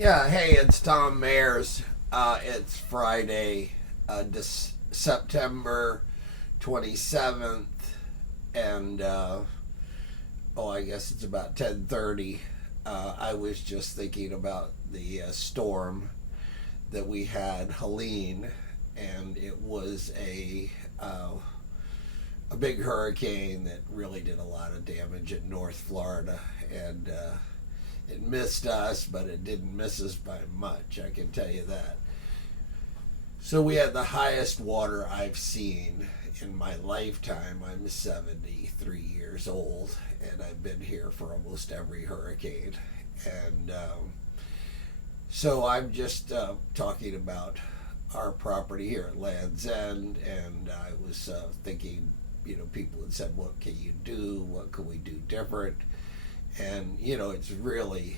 Yeah, hey, it's Tom Mayers. It's Friday, September 27th, and I guess it's about 10:30. I was just thinking about the storm that we had, Helene, and it was a big hurricane that really did a lot of damage in North Florida, and it missed us, but it didn't miss us by much, I can tell you that. So we had the highest water I've seen in my lifetime. I'm 73 years old, and I've been here for almost every hurricane. And so I'm just talking about our property here at Land's End, and I was thinking, people had said, what can you do? What can we do different? And it's really,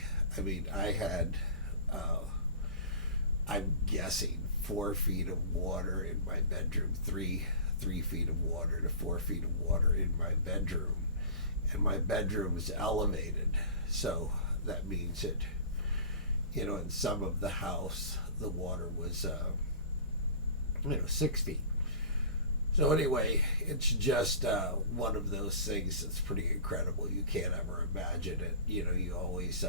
I had I'm guessing 4 feet of water in my bedroom, three feet of water to 4 feet of water in my bedroom, and my bedroom is elevated, so that means that in some of the house the water was 6 feet. So anyway, it's just one of those things that's pretty incredible. You can't ever imagine it. You always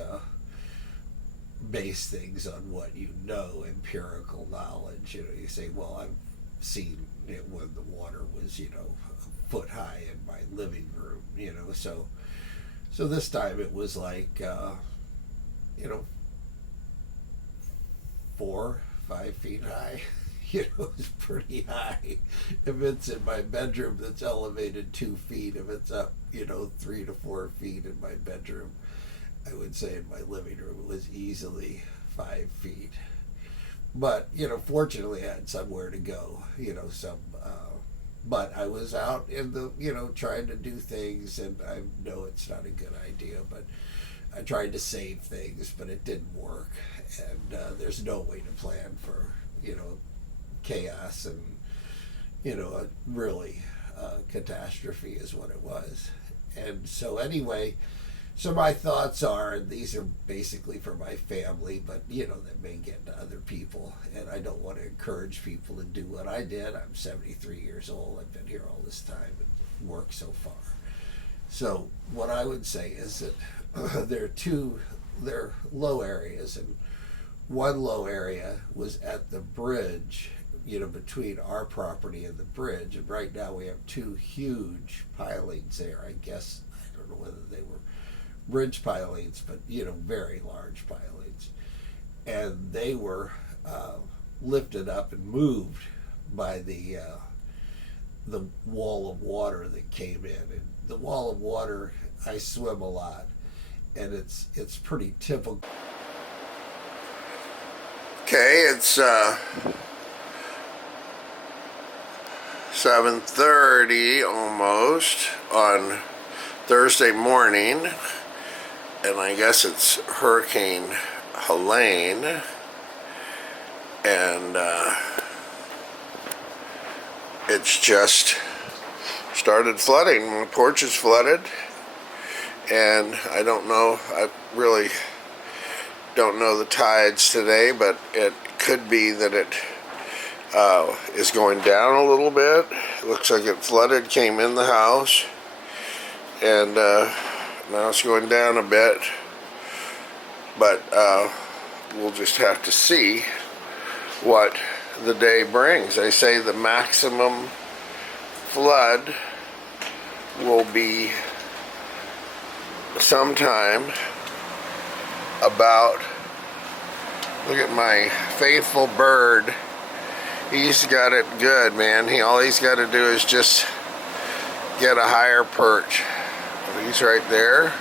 base things on what empirical knowledge. You say, well, I've seen it when the water was, a foot high in my living room, So this time it was like, 4-5 feet high. It's pretty high. If it's in my bedroom that's elevated 2 feet, if it's up, 3 to 4 feet in my bedroom, I would say in my living room it was easily 5 feet. But, fortunately I had somewhere to go, but I was out in the, trying to do things, and I know it's not a good idea, but I tried to save things, but it didn't work. And there's no way to plan for, chaos, and a really catastrophe is what it was. And so anyway, so my thoughts are, and these are basically for my family, but that may get to other people, and I don't want to encourage people to do what I did. I'm 73 years old. I've been here all this time and worked so far. So what I would say is that there are low areas, and one low area was at the bridge, between our property and the bridge. And right now we have 2 huge pilings there. I guess, I don't know whether they were bridge pilings, but, very large pilings. And they were lifted up and moved by the wall of water that came in. And the wall of water, I swim a lot, and it's pretty typical. Okay, it's 7:30 almost on Thursday morning, and I guess it's Hurricane Helene, and it's just started flooding. My porch is flooded, and I don't know, I really don't know the tides today, but it could be that it is going down a little bit. It looks like it flooded, came in the house, and now it's going down a bit, but we'll just have to see what the day brings. They say the maximum flood will be sometime about, look at my faithful bird. He's got it good, man. All he's got to do is just get a higher perch. He's right there.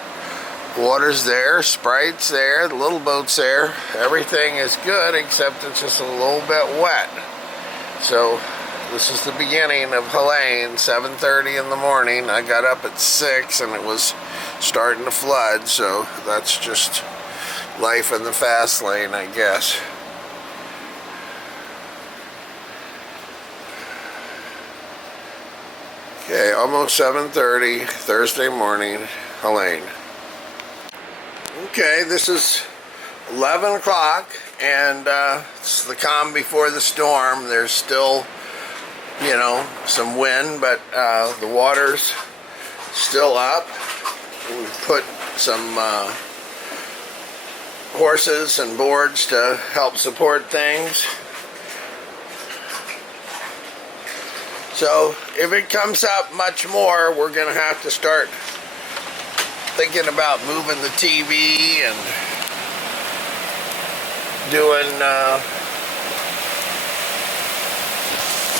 Water's there, Sprite's there, the little boat's there. Everything is good except it's just a little bit wet. So this is the beginning of Helene, 7:30 in the morning. I got up at 6 and it was starting to flood, so that's just life in the fast lane, I guess. Okay, almost 7:30, Thursday morning, Helene. Okay, this is 11 o'clock, and it's the calm before the storm. There's still, you know, some wind, but the water's still up. We've put some horses and boards to help support things. So if it comes up much more, we're going to have to start thinking about moving the TV and doing,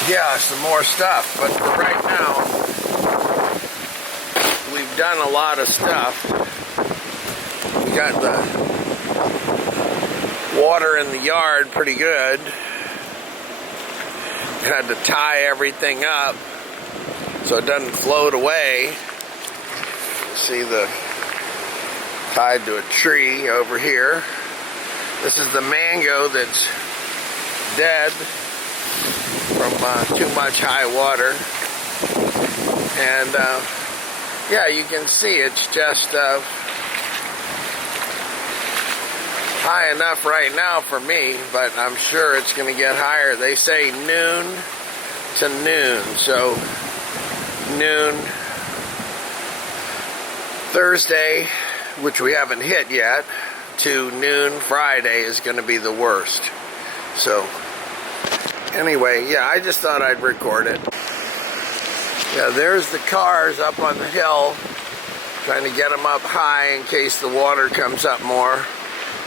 yeah, some more stuff. But for right now, we've done a lot of stuff. We got the water in the yard pretty good. Had to tie everything up so it doesn't float away. See the tied to a tree over here. This is the mango that's dead from too much high water. And yeah, you can see it's just high enough right now for me, but I'm sure it's going to get higher. They say noon to noon, so noon Thursday, which we haven't hit yet, to noon Friday is going to be the worst. So anyway, yeah, I just thought I'd record it. Yeah, there's the cars up on the hill, trying to get them up high in case the water comes up more.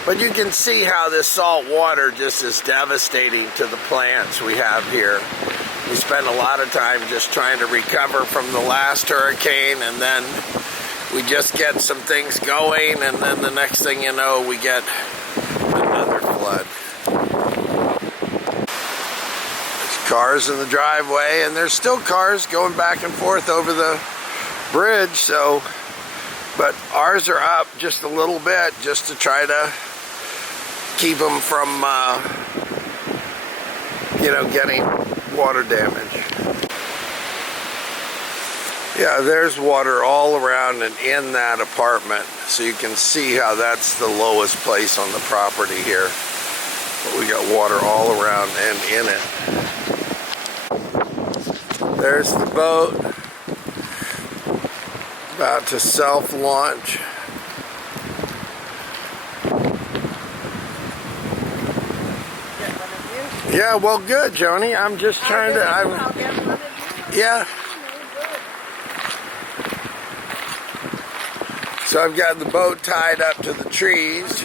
But you can see how this salt water just is devastating to the plants we have here. We spend a lot of time just trying to recover from the last hurricane, and then we just get some things going, and then the next thing you know, we get another flood. There's cars in the driveway, and there's still cars going back and forth over the bridge, so, but ours are up just a little bit just to try to keep them from, you know, getting water damage. Yeah, there's water all around and in that apartment, so you can see how that's the lowest place on the property here. But we got water all around and in it. There's the boat, about to self-launch. Yeah, well, good, Joni. I'm just trying to. Yeah. So I've got the boat tied up to the trees,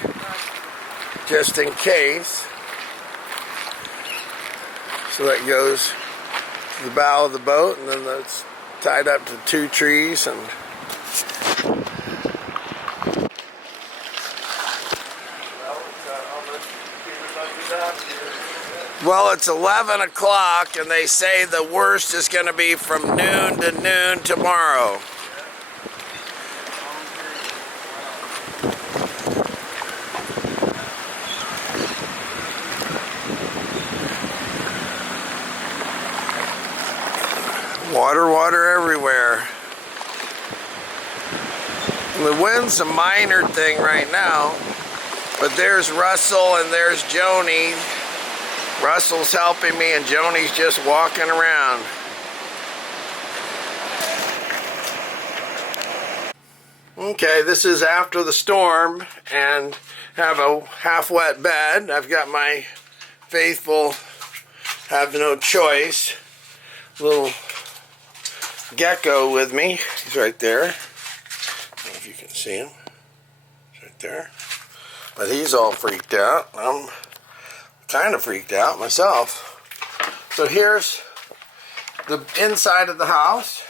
just in case. So that goes to the bow of the boat, and then that's tied up to 2 trees, and well, it's 11 o'clock, and they say the worst is going to be from noon to noon tomorrow. Water everywhere. And the wind's a minor thing right now, but there's Russell and there's Joni. Russell's helping me and Joni's just walking around. Okay, this is after the storm and have a half-wet bed. I've got my faithful, have no choice, little gecko with me. He's right there. I don't know if you can see him. He's right there. But he's all freaked out. I'm kind of freaked out myself. So here's the inside of the house,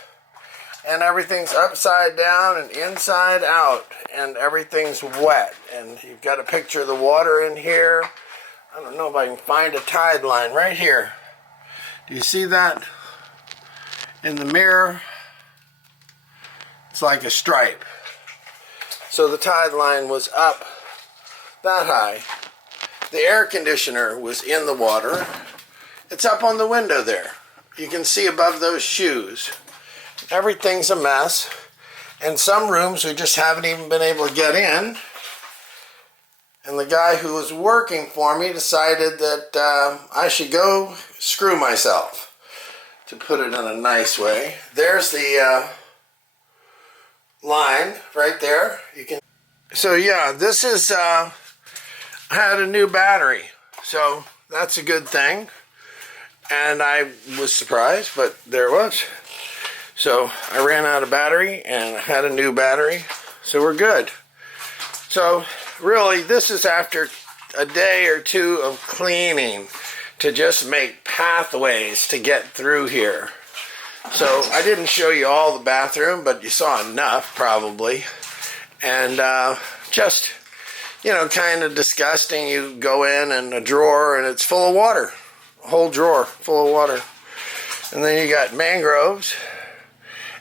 and everything's upside down and inside out, and everything's wet. And you've got a picture of the water in here. I don't know if I can find a tide line right here. Do you see that in the mirror? It's like a stripe. So the tide line was up that high. The air conditioner was in the water. It's up on the window there. You can see above those shoes. Everything's a mess. And some rooms we just haven't even been able to get in And the guy who was working for me decided that I should go screw myself, to put it in a nice way. There's the line right there. You can. So yeah, this is I had a new battery, so that's a good thing. And I was surprised, but there it was. So I ran out of battery and I had a new battery, so we're good. So really, this is after a day or two of cleaning to just make pathways to get through here. So I didn't show you all the bathroom, but you saw enough probably. And just, you know, kind of disgusting. You go in a drawer and it's full of water. A whole drawer full of water. And then you got mangroves.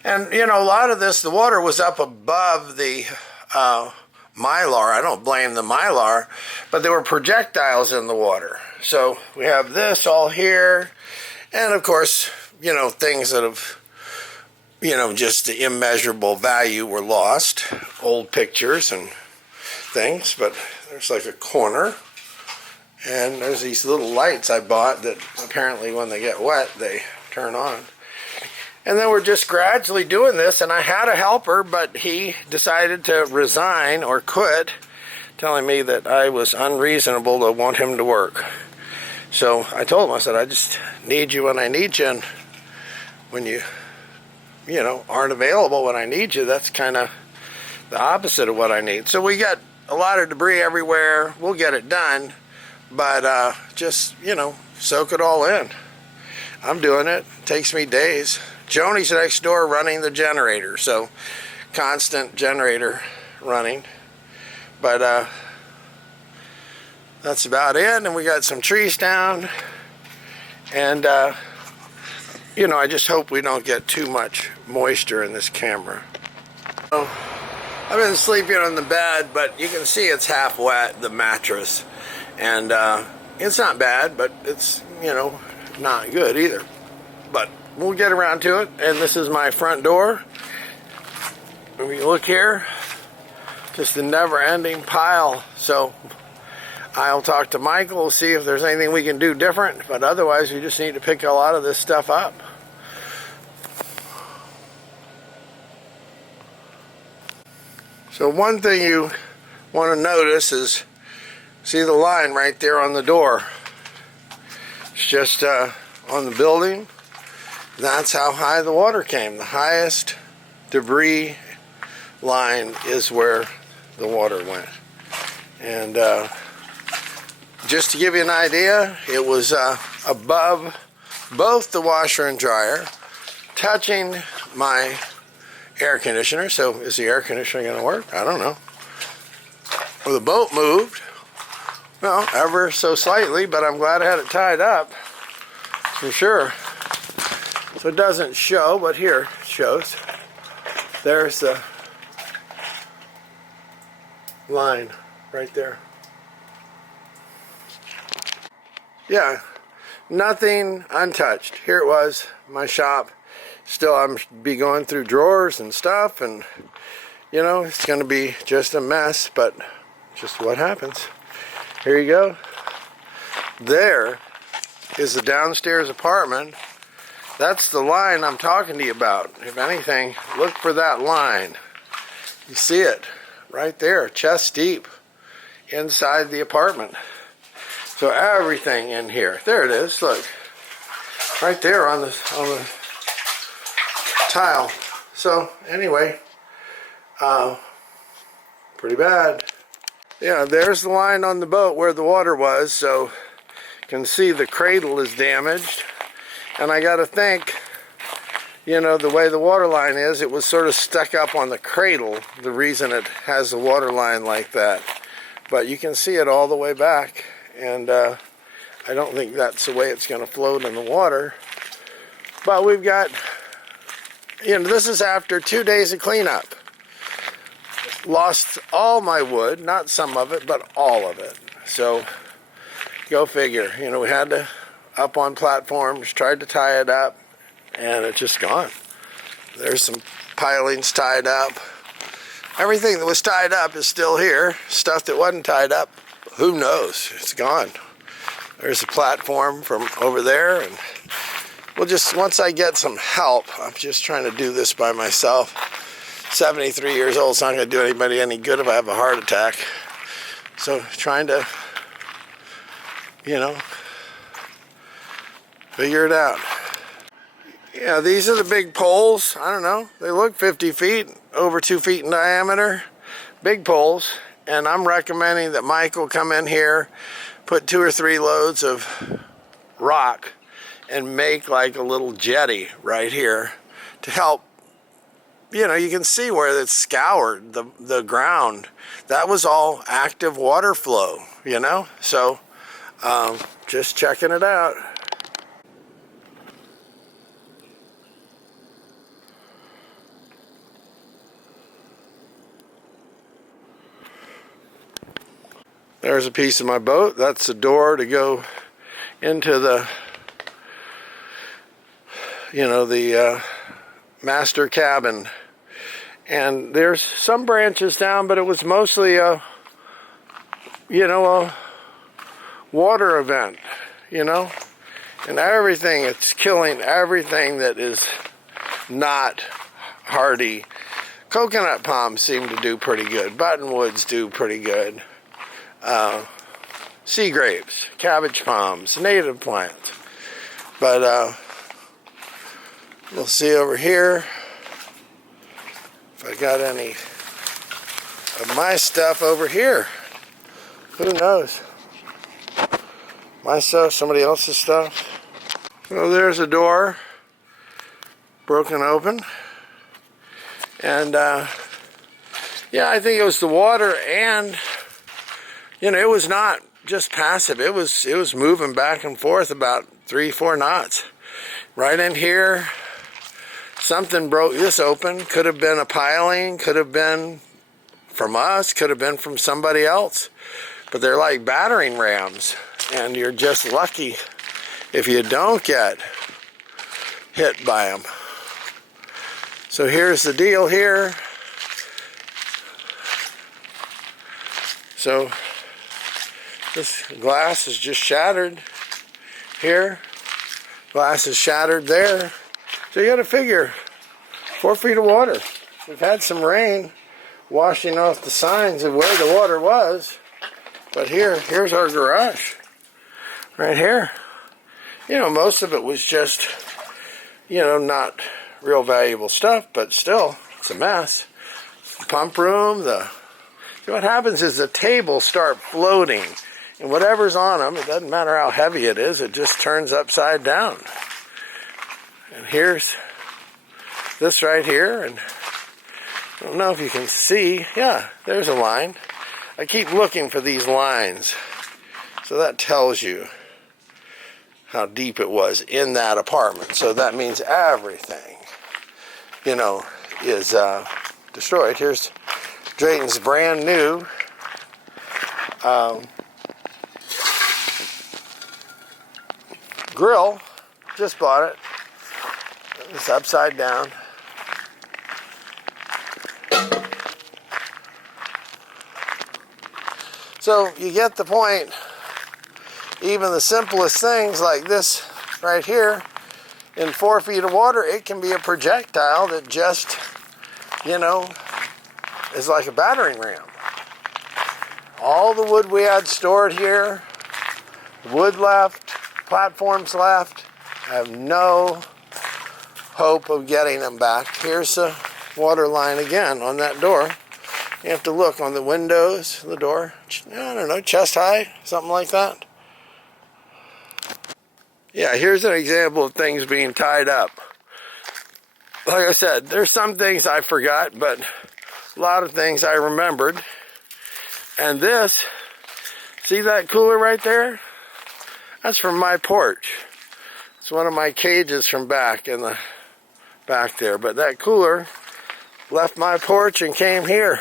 And, you know, a lot of this, the water was up above the mylar. I don't blame the mylar, but there were projectiles in the water. So we have this all here. And, of course, you know, things that have, you know, just the immeasurable value were lost. Old pictures and things. But there's like a corner. And there's these little lights I bought that apparently when they get wet, they turn on. And then we're just gradually doing this, and I had a helper, but he decided to resign or quit, telling me that I was unreasonable to want him to work. So I told him, I said, I just need you when I need you, and when you know, aren't available when I need you, that's kind of the opposite of what I need. So we got a lot of debris everywhere. We'll get it done, but just, you know, soak it all in. I'm doing it. It takes me days. Joni's next door running the generator, so constant generator running. But that's about it. And we got some trees down. And, you know, I just hope we don't get too much moisture in this camera. So, I've been sleeping on the bed, but you can see it's half wet, the mattress. And it's not bad, but it's, you know, not good either. But we'll get around to it. And this is my front door. When you look here, just a never-ending pile. So I'll talk to Michael, see if there's anything we can do different. But otherwise, we just need to pick a lot of this stuff up. So one thing you want to notice is, see the line right there on the door. It's just on the building. That's how high the water came. The highest debris line is where the water went. And just to give you an idea, it was above both the washer and dryer, touching my air conditioner. So is the air conditioner going to work? I don't know. Well, the boat moved. Well, ever so slightly, but I'm glad I had it tied up, for sure. So it doesn't show, but here it shows. There's the line right there. Yeah, nothing untouched. Here it was, my shop. Still, I'm be going through drawers and stuff, and you know, it's going to be just a mess, but just what happens. Here you go. There is the downstairs apartment. That's the line I'm talking to you about. If anything, look for that line. You see it right there, chest deep, inside the apartment. So everything in here. There it is. Look, right there on the tile. So anyway, pretty bad. Yeah, there's the line on the boat where the water was. So you can see the cradle is damaged. And I got to think, you know, the way the water line is, it was sort of stuck up on the cradle, the reason it has the water line like that. But you can see it all the way back, and I don't think that's the way it's going to float in the water. But we've got, you know, this is after 2 days of cleanup. Lost all my wood, not some of it, but all of it. So, go figure. You know, we had to up on platforms, tried to tie it up, and it's just gone. There's some pilings tied up. Everything that was tied up is still here. Stuff that wasn't tied up who knows? It's gone. There's a platform from over there, and we'll just, once I get some help, I'm just trying to do this by myself. 73 years old, it's not going to do anybody any good if I have a heart attack. So trying to, figure it out. Yeah, these are the big poles. I don't know. They look 50 feet, over 2 feet in diameter. Big poles. And I'm recommending that Michael come in here, put 2 or 3 loads of rock, and make like a little jetty right here to help. You can see where it's scoured, the ground. That was all active water flow, So, just checking it out. There's a piece of my boat. That's the door to go into the, the master cabin. And there's some branches down, but it was mostly a water event, and everything, it's killing everything that is not hardy. Coconut palms seem to do pretty good. Buttonwoods do pretty good. Sea grapes, cabbage palms, native plants. But we'll see over here if I got any of my stuff over here. Who knows? My stuff, somebody else's stuff. Well, there's a door broken open. And yeah, I think it was the water, and it was not just passive. It was moving back and forth about 3-4 knots. Right in here, something broke this open. Could have been a piling, could have been from us, could have been from somebody else. But they're like battering rams, and you're just lucky if you don't get hit by them. So here's the deal here. So this glass is just shattered here. Glass is shattered there. So you got to figure 4 feet of water. We've had some rain washing off the signs of where the water was. But here's our garage. Right here. Most of it was just, not real valuable stuff, but still, it's a mess. The pump room, so what happens is the tables start floating, and whatever's on them, it doesn't matter how heavy it is, it just turns upside down. And here's this right here, and I don't know if you can see, yeah, there's a line. I keep looking for these lines, so that tells you how deep it was in that apartment. So that means everything, is destroyed. Here's Drayton's brand new grill. Just bought it. It's upside down. So you get the point. Even the simplest things like this right here, in 4 feet of water, it can be a projectile that just, is like a battering ram. All the wood we had stored here, wood left, platforms left, I have no hope of getting them back. Here's the water line again on that door. You have to look on the windows, the door, I don't know, chest high, something like that. Yeah, here's an example of things being tied up. Like I said, there's some things I forgot, but a lot of things I remembered. And this, see that cooler right there? That's from my porch. It's one of my cages from back in the back there. But that cooler left my porch and came here.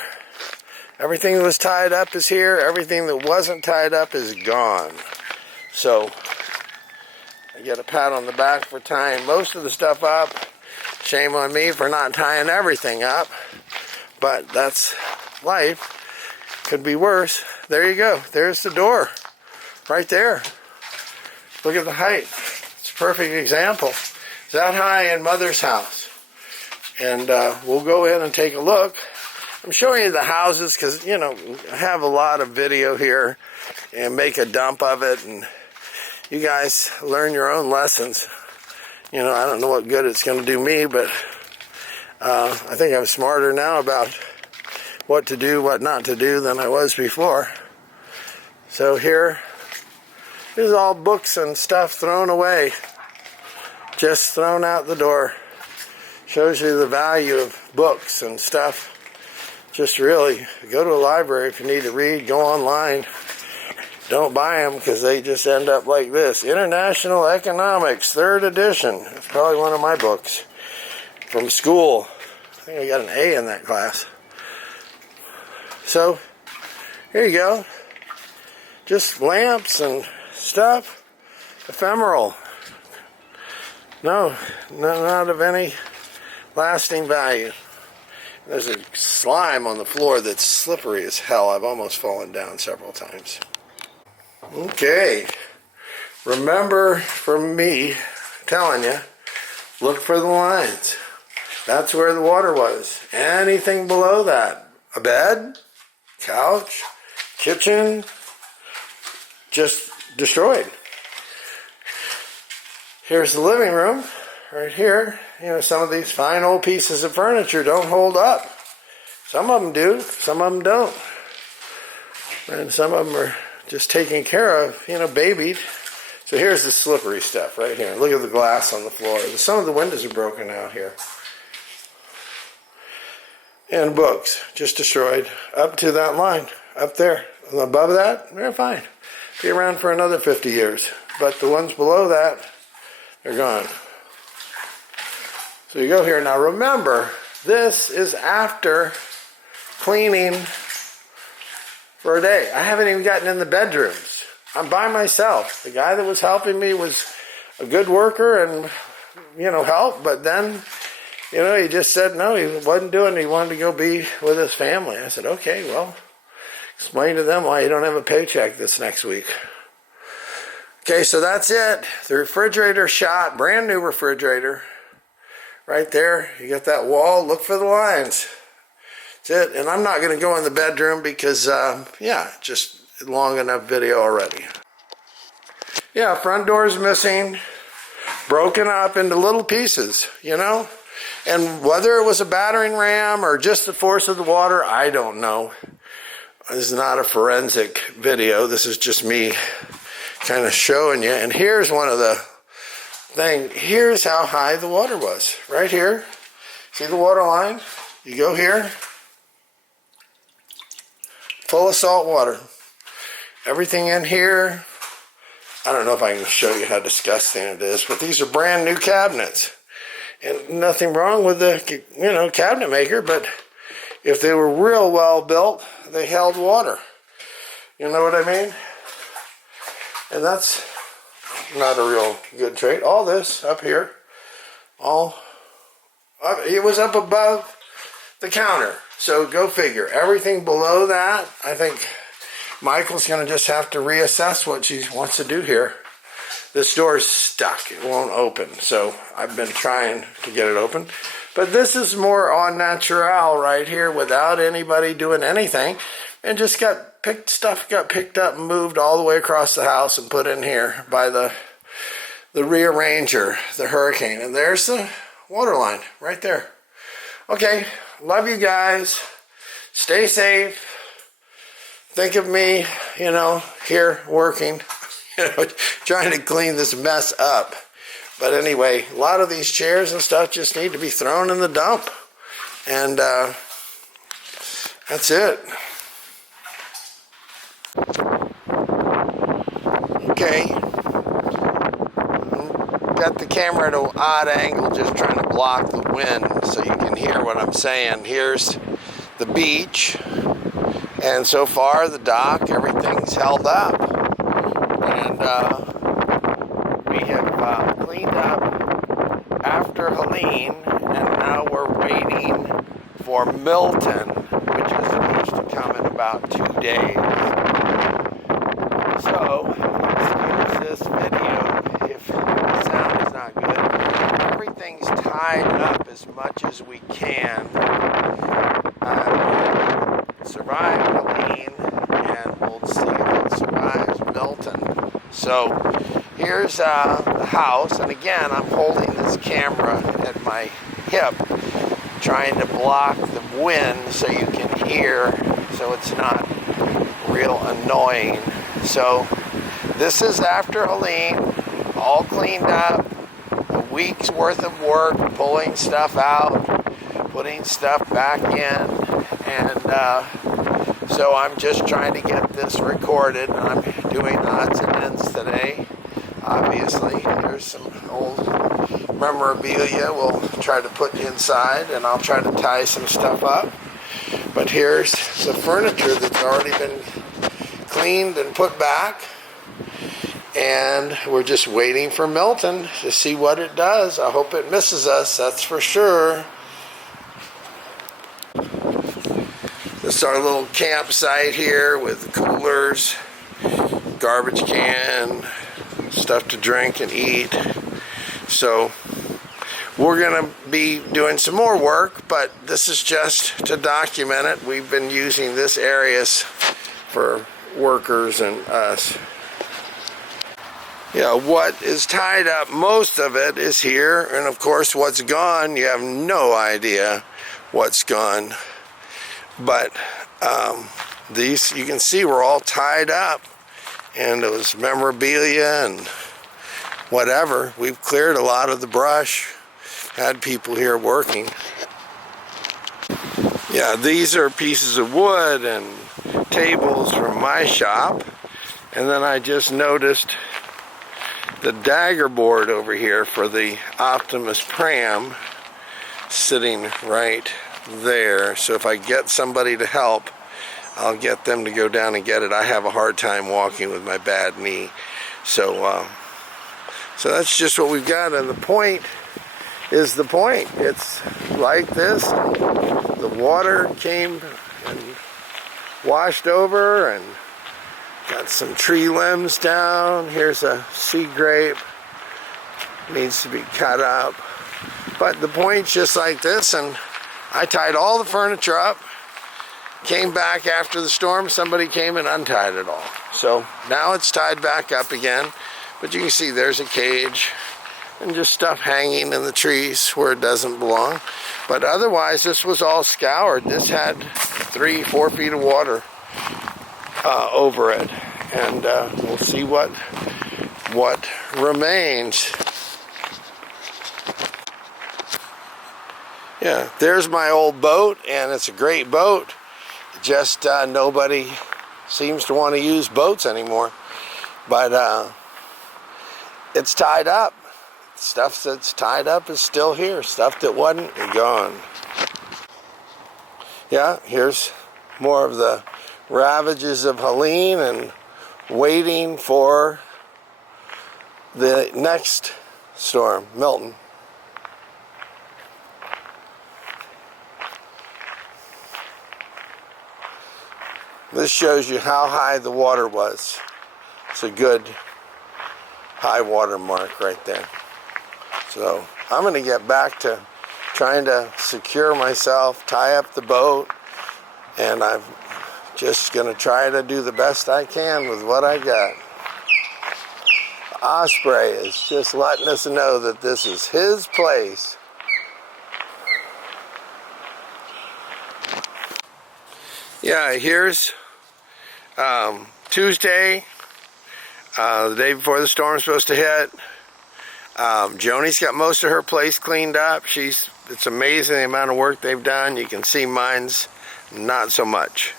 Everything that was tied up is here. Everything that wasn't tied up is gone. So I get a pat on the back for tying most of the stuff up. Shame on me for not tying everything up. But that's life. Could be worse. There you go. There's the door. Right there. Look at the height. It's a perfect example. It's that high in Mother's house. And we'll go in and take a look. I'm showing you the houses because, you know, I have a lot of video here and make a dump of it. And you guys learn your own lessons. You know, I don't know what good it's going to do me, but I think I'm smarter now about what to do, what not to do than I was before. So here is all books and stuff thrown away. Just thrown out the door. Shows you the value of books and stuff. Just really, go to a library if you need to read, go online. Don't buy them because they just end up like this. International Economics, 3rd edition. It's probably one of my books from school. I think I got an A in that class. So, here you go. Just lamps and stuff. Ephemeral. No, not of any lasting value. There's a slime on the floor that's slippery as hell. I've almost fallen down several times. Okay. Remember from me telling you, look for the lines. That's where the water was. Anything below that, a bed, couch, kitchen, just destroyed. Here's the living room, right here. You know, some of these fine old pieces of furniture don't hold up. Some of them do, some of them don't. And some of them are just taken care of, you know, babied. So here's the slippery stuff right here. Look at the glass on the floor. Some of the windows are broken out here. And books, just destroyed. Up to that line, up there. And above that, they're fine. Be around for another 50 years. But the ones below that, they're gone. So you go here. Now remember, this is after cleaning for a day. I haven't even gotten in the bedrooms. I'm by myself. The guy that was helping me was a good worker and, you know, helped. But then, you know, he just said no, he wasn't doing it. He wanted to go be with his family. I said, okay, well, explain to them why you don't have a paycheck this next week. Okay, so that's it. The refrigerator shot, brand new refrigerator. Right there, you got that wall, look for the lines. That's it, and I'm not gonna go in the bedroom because, yeah, just long enough video already. Yeah, front door's missing, broken up into little pieces, you know? And whether it was a battering ram or just the force of the water, I don't know. This is not a forensic video, this is just me kind of showing you. And here's one of the things. Here's how high the water was. Right here. See the water line? You go here. Full of salt water. Everything in here. I don't know if I can show you how disgusting it is, but these are brand new cabinets. And nothing wrong with the, you know, cabinet maker, but if they were real well built, they held water. You know what I mean? And that's not a real good trait. All this up here, it was up above the counter. So go figure. Everything below that, I think Michael's going to just have to reassess what she wants to do here. This door's stuck. It won't open. So I've been trying to get it open. But this is more au naturel right here without anybody doing anything. And just got picked up and moved all the way across the house and put in here by the rearranger, the Hurricane. And there's the water line right there. Okay, love you guys. Stay safe. Think of me, you know, here working, you know, trying to clean this mess up. But anyway, a lot of these chairs and stuff just need to be thrown in the dump. And that's it. Okay, got the camera at an odd angle, just trying to block the wind so you can hear what I'm saying. Here's the beach, and so far the dock, everything's held up, and we have cleaned up after Helene, and now we're waiting for Milton, which is the most to come in about 2 days. So, excuse this video if the sound is not good. Everything's tied up as much as we can. Survive Helene, and we'll see if it survives Milton. So, here's the house, and again, I'm holding this camera at my hip, trying to block the wind so you can hear, so it's not real annoying. So this is after Helene, all cleaned up, a week's worth of work, pulling stuff out, putting stuff back in, and so I'm just trying to get this recorded. I'm doing odds and ends today. Obviously, there's some old memorabilia we'll try to put inside, and I'll try to tie some stuff up. But here's the furniture that's already been cleaned and put back, and we're just waiting for Milton to see what it does. I hope it misses us, that's for sure. This is our little campsite here with coolers, garbage can, stuff to drink and eat. So we're going to be doing some more work, but this is just to document it. We've been using this area for workers and us. Yeah, what is tied up, most of it is here, and of course what's gone, you have no idea what's gone. But these, you can see, were all tied up, and it was memorabilia and whatever. We've cleared a lot of the brush, had people here working. Yeah, these are pieces of wood and tables from my shop, and then I just noticed the dagger board over here for the Optimus pram sitting right there. So if I get somebody to help, I'll get them to go down and get it. I have a hard time walking with my bad knee. So that's just what we've got, and the point is the point. It's like this. The water came and washed over, and got some tree limbs down. Here's a sea grape. Needs to be cut up. But the point's just like this, and I tied all the furniture up, came back after the storm, somebody came and untied it all. So now it's tied back up again, but you can see there's a cage and just stuff hanging in the trees where it doesn't belong. But otherwise, this was all scoured. This had 3-4 feet of water over it, and we'll see what remains. Yeah, there's my old boat, and it's a great boat. Just nobody seems to want to use boats anymore. But it's tied up. Stuff that's tied up is still here. Stuff that wasn't is gone. Yeah, here's more of the ravages of Helene, and waiting for the next storm, Milton. This shows you how high the water was. It's a good high water mark right there. So I'm going to get back to trying to secure myself, tie up the boat, and I'm just going to try to do the best I can with what I got. Osprey is just letting us know that this is his place. Yeah, here's Tuesday, the day before the storm's supposed to hit. Joni's got most of her place cleaned up. It's amazing the amount of work they've done. You can see mine's not so much.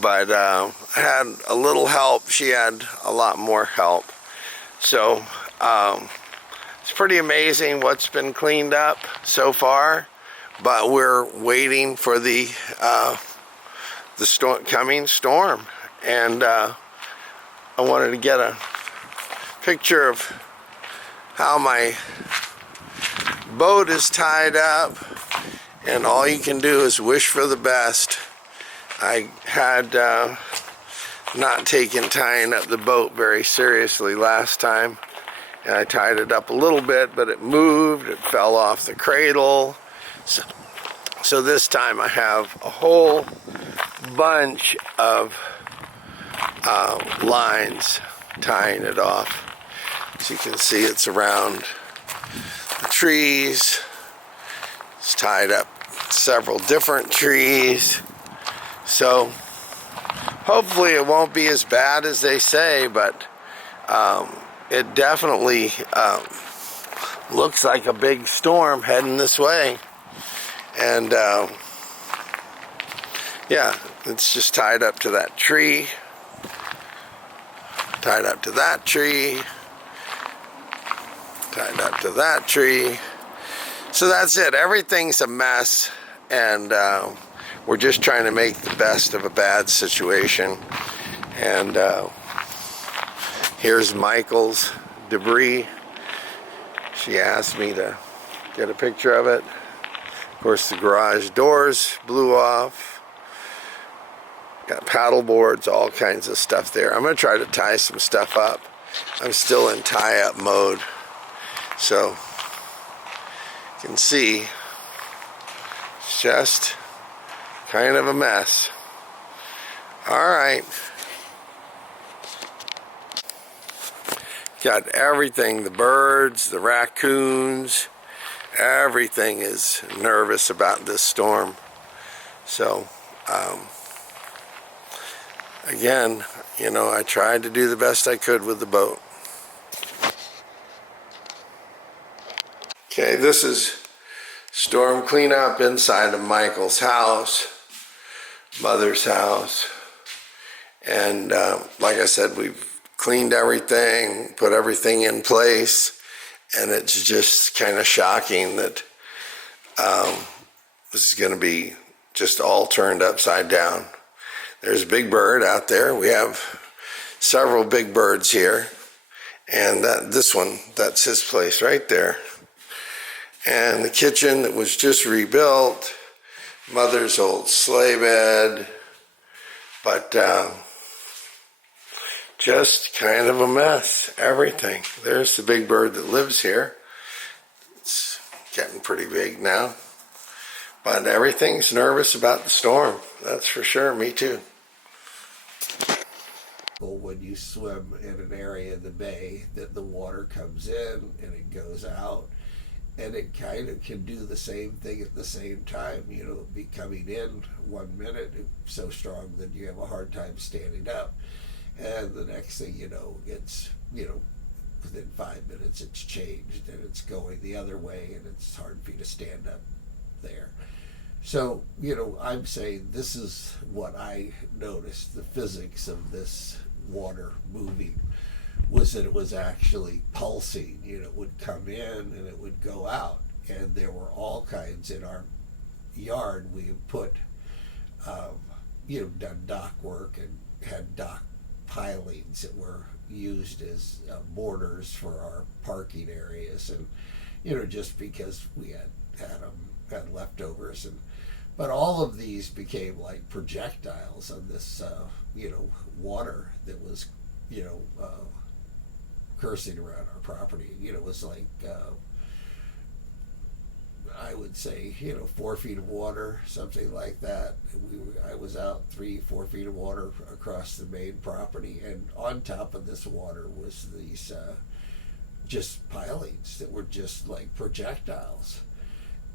But I had a little help. She had a lot more help. So it's pretty amazing what's been cleaned up so far. But we're waiting for the coming storm. And I wanted to get a picture of how my boat is tied up, and all you can do is wish for the best. I had not taken tying up the boat very seriously last time, and I tied it up a little bit, but it moved, it fell off the cradle. So this time I have a whole bunch of lines tying it off. As you can see, it's around the trees. It's tied up several different trees. So hopefully it won't be as bad as they say, but it definitely looks like a big storm heading this way. And yeah, it's just tied up to that tree, tied up to that tree, tied up to that tree. So that's it. Everything's a mess, and we're just trying to make the best of a bad situation. And here's Michael's debris. She asked me to get a picture of it. Of course, the garage doors blew off. Got paddle boards, all kinds of stuff there. I'm going to try to tie some stuff up. I'm still in tie-up mode. So, you can see, it's just kind of a mess. Alright. Got everything, the birds, the raccoons, everything is nervous about this storm. So, again, you know, I tried to do the best I could with the boat. Okay, this is storm cleanup inside of Michael's house, Mother's house. And like I said, we've cleaned everything, put everything in place, and it's just kind of shocking that this is going to be just all turned upside down. There's a big bird out there. We have several big birds here, and this one, that's his place right there. And the kitchen that was just rebuilt, Mother's old sleigh bed, but just kind of a mess, everything. There's the big bird that lives here. It's getting pretty big now. But everything's nervous about the storm, that's for sure, me too. When you swim in an area of the bay, that the water comes in and it goes out, and it kind of can do the same thing at the same time. You know, be coming in 1 minute, it's so strong that you have a hard time standing up, and the next thing you know, it's, you know, within 5 minutes it's changed and it's going the other way, and it's hard for you to stand up there. So, you know, I'm saying this is what I noticed, the physics of this water moving, was that it was actually pulsing. You know, it would come in and it would go out, and there were all kinds in our yard. We had put, you know, done dock work and had dock pilings that were used as borders for our parking areas, and you know, just because we had leftovers, and but all of these became like projectiles on this you know, water that was, you know, cursing around our property. You know, it was like I would say, you know, 4 feet of water, something like that. I was out 3-4 feet of water across the main property, and on top of this water was these just pilings that were just like projectiles.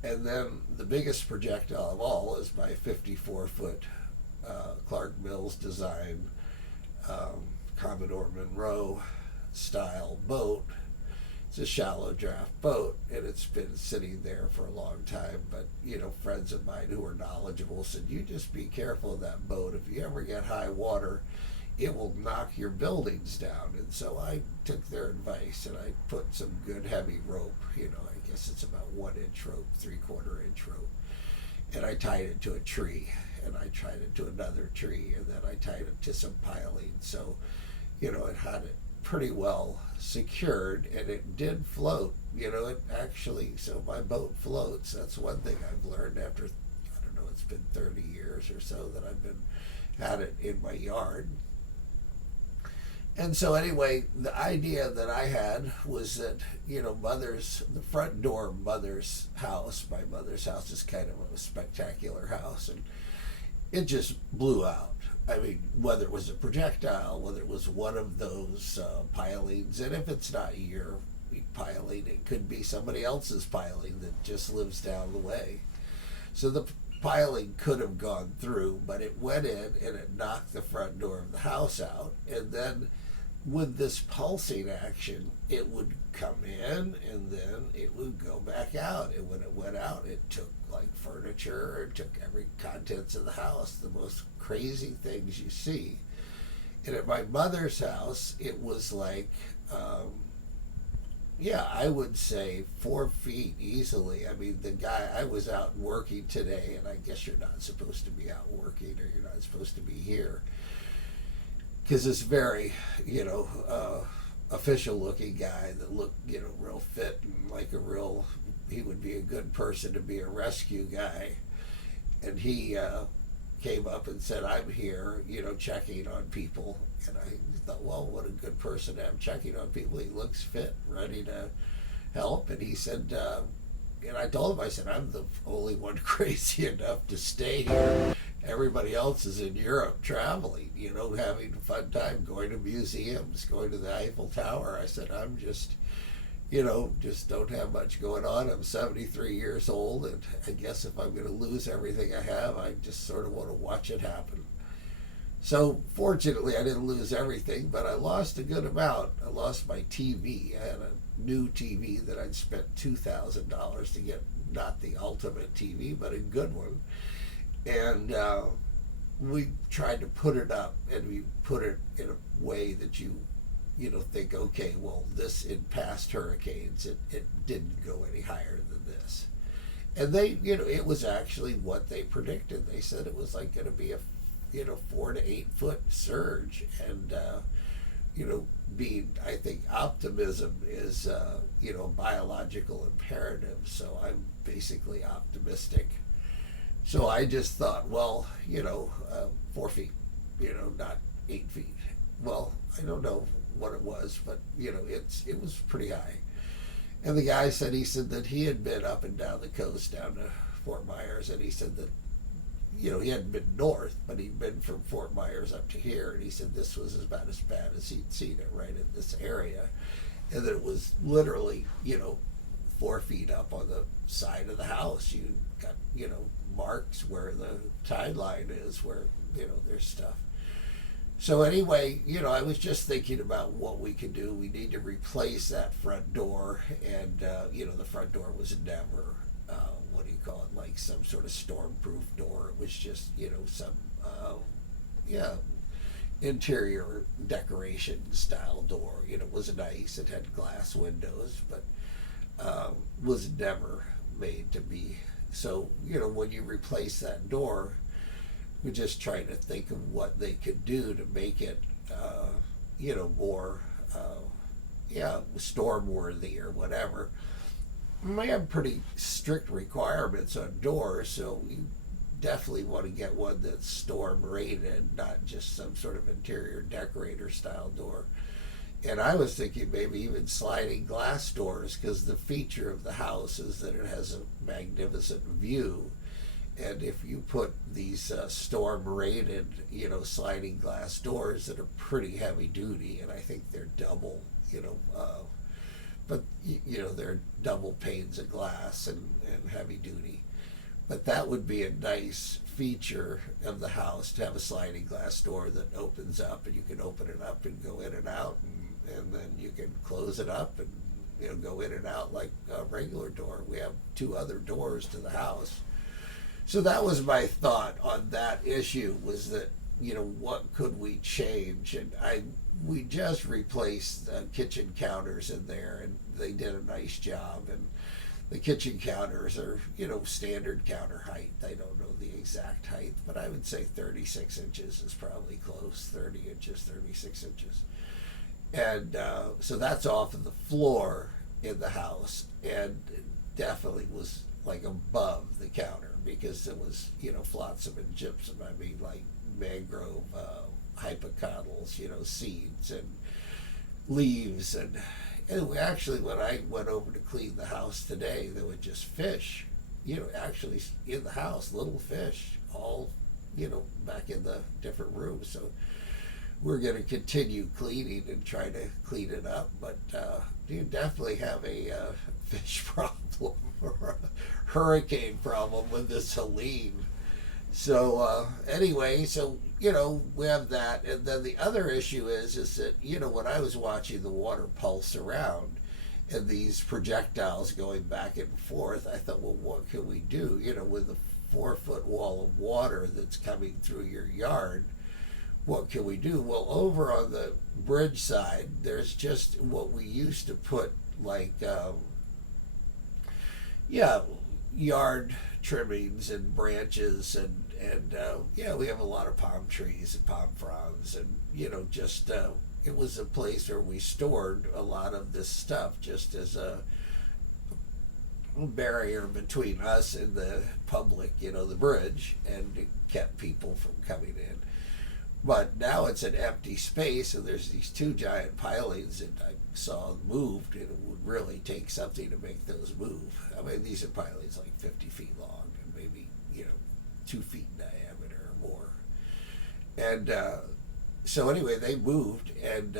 And then the biggest projectile of all is my 54-foot Clark Mills design Commodore Monroe style boat. It's a shallow draft boat, and it's been sitting there for a long time. But, you know, friends of mine who are knowledgeable said, you just be careful of that boat. If you ever get high water, it will knock your buildings down. And so I took their advice, and I put some good heavy rope, you know, I guess it's about 1 inch rope, 3/4 inch rope. And I tied it to a tree, and I tied it to another tree, and then I tied it to some piling. So, you know, it had it pretty well secured, and it did float. You know, it actually, so my boat floats. That's one thing I've learned after, I don't know, it's been 30 years or so that I've been had it in my yard. And so anyway, the idea that I had was that, the front door of mother's house, my mother's house is kind of a spectacular house, and it just blew out. I mean, whether it was a projectile, whether it was one of those pilings, and if it's not your piling, it could be somebody else's piling that just lives down the way. So the piling could have gone through, but it went in and it knocked the front door of the house out, and then with this pulsing action, it would come in and then it would go back out. And when it went out, it took like furniture, it took every contents of the house, the most crazy things you see. And at my mother's house, it was like, I would say 4 feet easily. I mean, I was out working today, and I guess you're not supposed to be out working, or you're not supposed to be here, because this very, official looking guy that looked, real fit and like he would be a good person to be a rescue guy. And he came up and said, I'm here, checking on people. And I thought, well, what a good person to have checking on people. He looks fit, ready to help. And he said, and I told him, I said, I'm the only one crazy enough to stay here. Everybody else is in Europe traveling, having a fun time, going to museums, going to the Eiffel Tower. I said, I'm just, just don't have much going on. I'm 73 years old, and I guess if I'm going to lose everything I have, I just sort of want to watch it happen. So fortunately, I didn't lose everything, but I lost a good amount. I lost my TV. I had a new TV that I'd spent $2,000 to get, not the ultimate TV, but a good one. And we tried to put it up, and we put it in a way that you think, okay, well, this in past hurricanes, it didn't go any higher than this. And they, it was actually what they predicted. They said it was like going to be a, 4 to 8 foot surge. And, I think optimism is, a biological imperative. So I'm basically optimistic. So I just thought, well, 4 feet, not 8 feet. Well, I don't know what it was, but it was pretty high. And the guy said, that he had been up and down the coast down to Fort Myers, and he said that, he hadn't been north, but he'd been from Fort Myers up to here, and he said this was about as bad as he'd seen it right in this area, and that it was literally, 4 feet up on the side of the house. You got, marks where the tide line is, where, there's stuff. So anyway, I was just thinking about what we could do. We need to replace that front door, and, the front door was never, like some sort of storm-proof door. It was just, some, interior decoration style door. It was nice. It had glass windows, but was never made to be. So, when you replace that door, we're just trying to think of what they could do to make it, more, storm worthy or whatever. We have pretty strict requirements on doors, so you definitely want to get one that's storm rated, not just some sort of interior decorator style door. And I was thinking maybe even sliding glass doors, because the feature of the house is that it has a magnificent view. And if you put these storm rated, sliding glass doors that are pretty heavy duty, and I think they're double, but they're double panes of glass and heavy duty. But that would be a nice feature of the house, to have a sliding glass door that opens up, and you can open it up and go in and out, and then you can close it up and go in and out like a regular door. We have 2 other doors to the house. So that was my thought on that issue, was that, what could we change? And we just replaced the kitchen counters in there, and they did a nice job. And the kitchen counters are, standard counter height. I don't know the exact height, but I would say 36 inches is probably close, 30 inches, 36 inches. And so that's off of the floor in the house, and it definitely was like above the counter. because it was, flotsam and gypsum. I mean, like mangrove, hypocotyls, seeds and leaves. And actually, when I went over to clean the house today, there were just fish, actually in the house, little fish, all, back in the different rooms. So we're going to continue cleaning and try to clean it up. But you definitely have a fish problem or a hurricane problem with this Helene. So anyway, so we have that, and then the other issue is that when I was watching the water pulse around and these projectiles going back and forth, I thought, well, what can we do? With a 4-foot wall of water that's coming through your yard, what can we do? Well, over on the bridge side, there's just what we used to put like, yard trimmings and branches and we have a lot of palm trees and palm fronds and just it was a place where we stored a lot of this stuff just as a barrier between us and the public, the bridge, and it kept people from coming in. But now it's an empty space, and there's these 2 giant pilings that I saw moved, and it would really take something to make those move. I mean, these are pilings like 50 feet long and maybe, 2 feet in diameter or more. And so anyway, they moved, and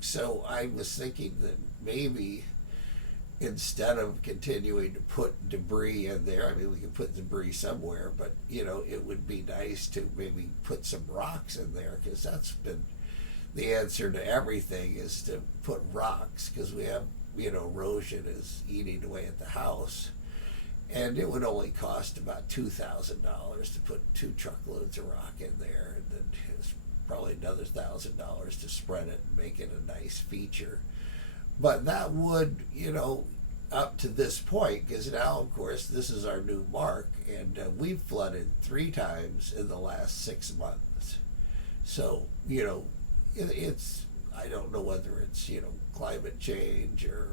so I was thinking that maybe instead of continuing to put debris in there, I mean, we can put debris somewhere, but it would be nice to maybe put some rocks in there, because that's been the answer to everything, is to put rocks, because we have, erosion is eating away at the house, and it would only cost about $2,000 to put 2 truckloads of rock in there, and then it's probably another $1,000 to spread it and make it a nice feature. But that would, up to this point, because now, of course, this is our new mark, and we've flooded 3 times in the last 6 months. So, it's, I don't know whether it's, climate change or,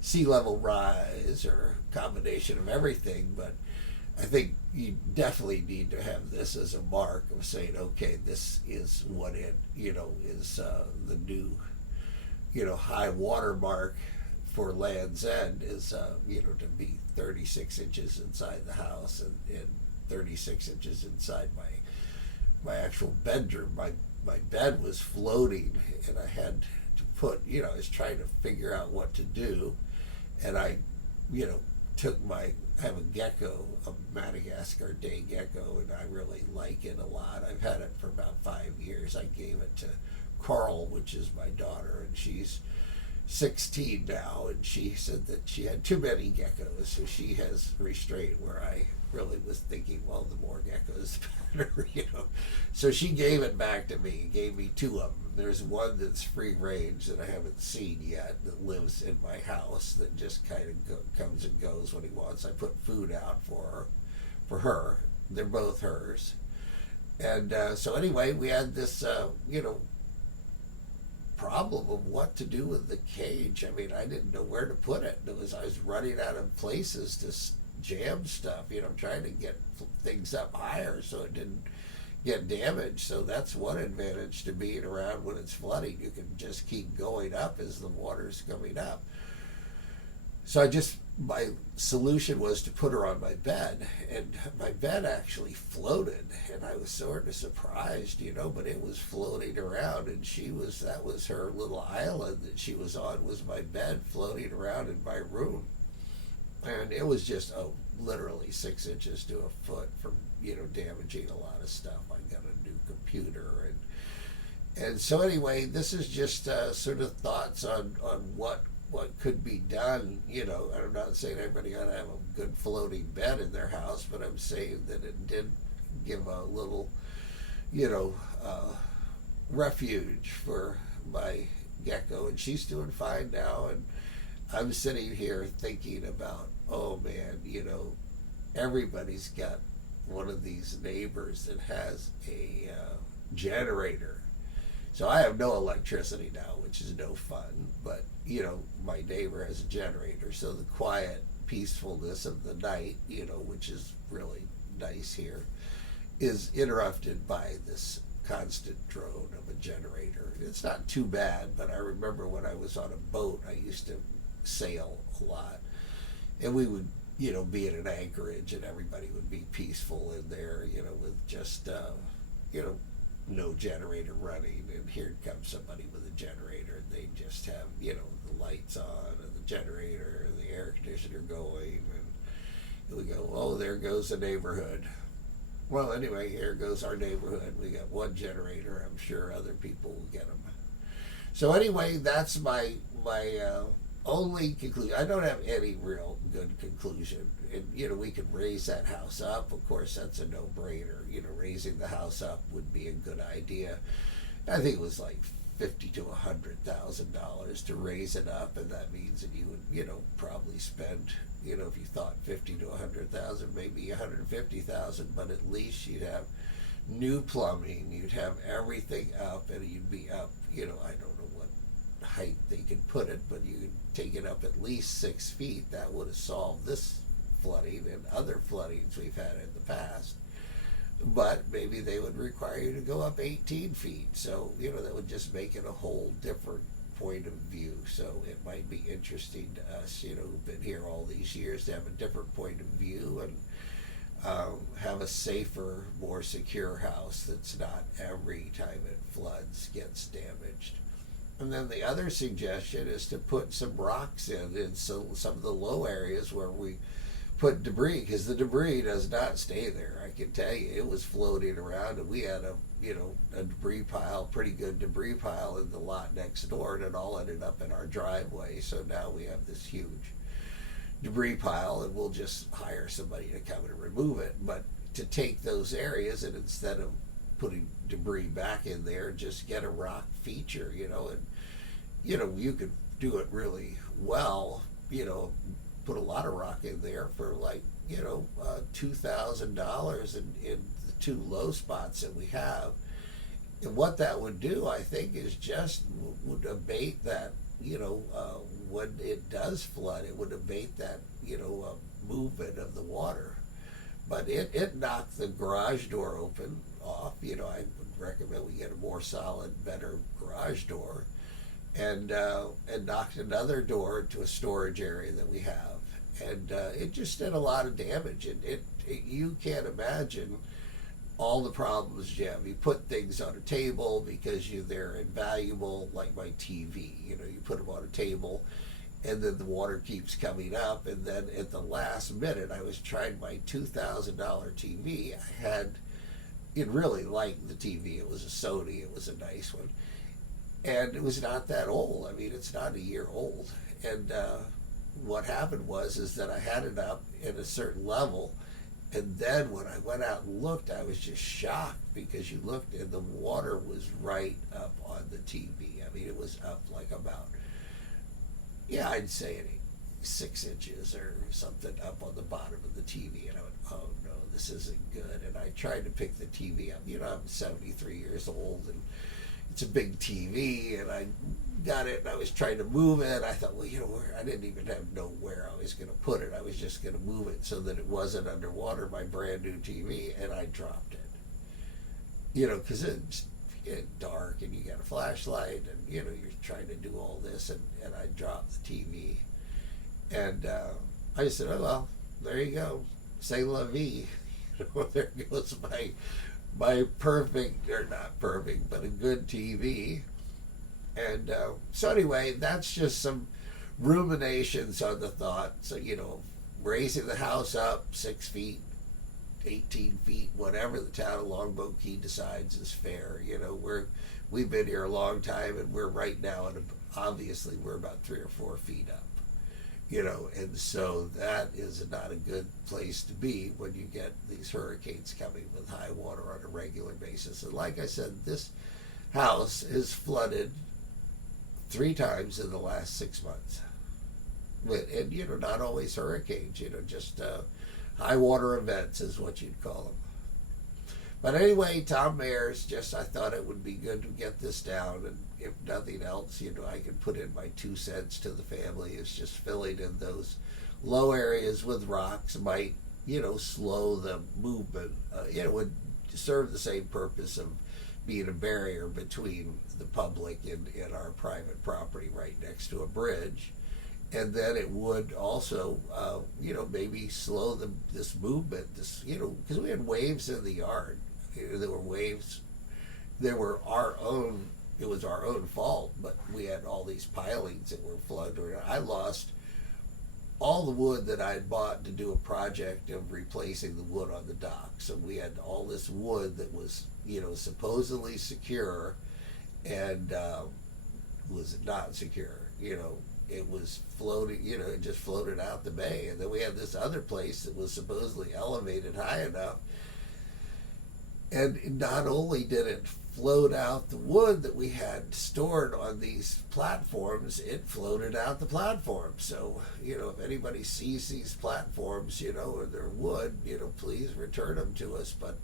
sea level rise or a combination of everything, but I think you definitely need to have this as a mark of saying, okay, this is what it, is the new, high water mark for Land's End is, to be 36 inches inside the house and 36 inches inside my actual bedroom. My bed was floating, and I had to put, I was trying to figure out what to do, and I, I have a gecko, a Madagascar day gecko, and I really like it a lot. I've had it for about 5 years. I gave it to Carl, which is my daughter, and she's 16 now, and she said that she had too many geckos, so she has restraint, where I really was thinking, well, the more geckos the better, So she gave it back to me, gave me 2 of them. There's one that's free range that I haven't seen yet, that lives in my house, that just kind of comes and goes when he wants. I put food out for her. They're both hers. And so anyway, we had this, problem of what to do with the cage. I mean, I didn't know where to put it. I was running out of places to jam stuff, trying to get things up higher so it didn't get damaged. So that's one advantage to being around when it's flooding. You can just keep going up as the water's coming up. So my solution was to put her on my bed, and my bed actually floated, and I was sort of surprised, but it was floating around, and that was her little island that she was on, was my bed floating around in my room. And it was just, literally 6 inches to a foot from, damaging a lot of stuff. I got a new computer, and so anyway, this is just sort of thoughts on what could be done. I'm not saying everybody ought to have a good floating bed in their house, but I'm saying that it did give a little, refuge for my gecko, and she's doing fine now. And I'm sitting here thinking about, oh man, everybody's got one of these neighbors that has a generator. So I have no electricity now, which is no fun, but my neighbor has a generator, so the quiet peacefulness of the night, which is really nice here, is interrupted by this constant drone of a generator. It's not too bad, but I remember when I was on a boat, I used to sail a lot, and we would, be at an anchorage, and everybody would be peaceful in there, with just, no generator running, and here comes somebody with a generator, and they just have, the lights on, and the generator, and the air conditioner going, and we go, oh, there goes the neighborhood. Well, anyway, here goes our neighborhood. We got one generator. I'm sure other people will get them. So anyway, that's my only conclusion. I don't have any real good conclusion. And, we could raise that house up. Of course, that's a no-brainer. Raising the house up would be a good idea. I think it was like $50,000 to $100,000 to raise it up, and that means that you would, probably spend, if you thought 50 to 100,000, maybe 150,000, but at least you'd have new plumbing, you'd have everything up, and you'd be up, I don't know what height they could put it, but you could take it up at least 6 feet. That would have solved this flooding and other floodings we've had in the past. But maybe they would require you to go up 18 feet. So, that would just make it a whole different point of view. So it might be interesting to us, who've been here all these years, to have a different point of view and have a safer, more secure house that's not every time it floods gets damaged. And then the other suggestion is to put some rocks in some of the low areas where we put debris, because the debris does not stay there. I can tell you, it was floating around, and we had a debris pile, pretty good debris pile in the lot next door, and it all ended up in our driveway. So now we have this huge debris pile, and we'll just hire somebody to come and remove it. But to take those areas, and instead of putting debris back in there, just get a rock feature, and you could do it really well, put a lot of rock in there for like, $2,000 in the two low spots that we have. And what that would do, I think, is just would abate that, when it does flood, it would abate that, movement of the water. But it knocked the garage door open off. I would recommend we get a more solid, better garage door, and knocked another door into a storage area that we have. And it just did a lot of damage. And you can't imagine all the problems you have. You put things on a table because they're invaluable, like my TV. You put them on a table, and then the water keeps coming up. And then at the last minute, I was trying my $2,000 TV. It really liked the TV. It was a Sony. It was a nice one. And it was not that old. I mean, it's not a year old. And what happened is that I had it up at a certain level, and then when I went out and looked, I was just shocked, because you looked and the water was right up on the TV. I mean, it was up like about, I'd say 6 inches or something up on the bottom of the TV. And I went, oh no, this isn't good. And I tried to pick the TV up. I'm 73 years old, and it's a big TV, and I got it, and I was trying to move it. I thought, well, I didn't even know where I was going to put it. I was just going to move it so that it wasn't underwater, my brand new TV, and I dropped it. Because it's dark, and you got a flashlight, and, you're trying to do all this, and I dropped the TV. And I said, oh, well, there you go. C'est la vie. There goes my perfect, or not perfect, but a good TV. And so anyway, that's just some ruminations on the thought. So, raising the house up 6 feet, 18 feet, whatever the town of Longboat Key decides is fair. We've been here a long time, and we're right now, and obviously we're about 3 or 4 feet up. And so that is not a good place to be when you get these hurricanes coming with high water on a regular basis. And like I said, this house is flooded 3 times in the last 6 months. And, not always hurricanes, just high water events is what you'd call them. But anyway, Tom Mayers, I thought it would be good to get this down, and if nothing else, I can put in my 2 cents to the family. Is just filling in those low areas with rocks might, slow the movement. It would serve the same purpose of being a barrier between the public and our private property right next to a bridge. And then it would also, maybe slow this movement, because we had waves in the yard. There were waves. There were our own. It was our own fault, but we had all these pilings that were flooding. I lost all the wood that I had bought to do a project of replacing the wood on the dock. So we had all this wood that was, supposedly secure, and was not secure. It was floating. It just floated out the bay. And then we had this other place that was supposedly elevated high enough, and not only did it float out the wood that we had stored on these platforms, it floated out the platform. So, if anybody sees these platforms, or their wood, please return them to us. But,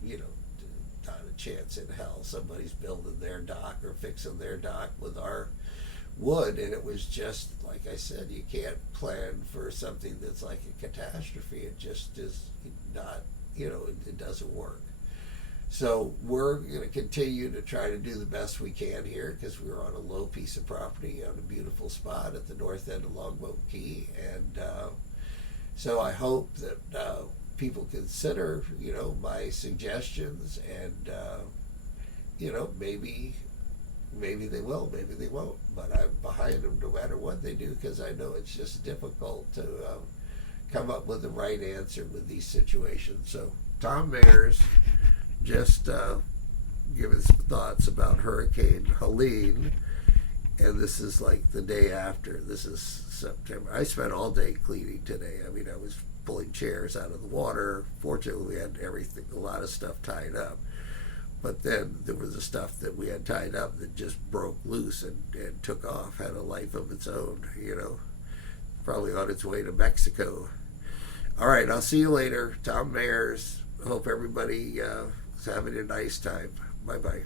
not a chance in hell. Somebody's building their dock or fixing their dock with our wood. And it was just, like I said, you can't plan for something that's like a catastrophe. It just is not, it doesn't work. So we're going to continue to try to do the best we can here, because we're on a low piece of property on a beautiful spot at the north end of Longboat Key. And so I hope that people consider, my suggestions, and, maybe they will, maybe they won't. But I'm behind them no matter what they do, because I know it's just difficult to come up with the right answer with these situations. So Tom Mayers just giving some thoughts about Hurricane Helene, and this is like the day after. This is September. I spent all day cleaning today. I mean, I was pulling chairs out of the water. Fortunately, we had everything, a lot of stuff tied up. But then there was the stuff that we had tied up that just broke loose and took off, had a life of its own, probably on its way to Mexico. All right, I'll see you later. Tom Mayers. Hope everybody is having a nice time. Bye-bye.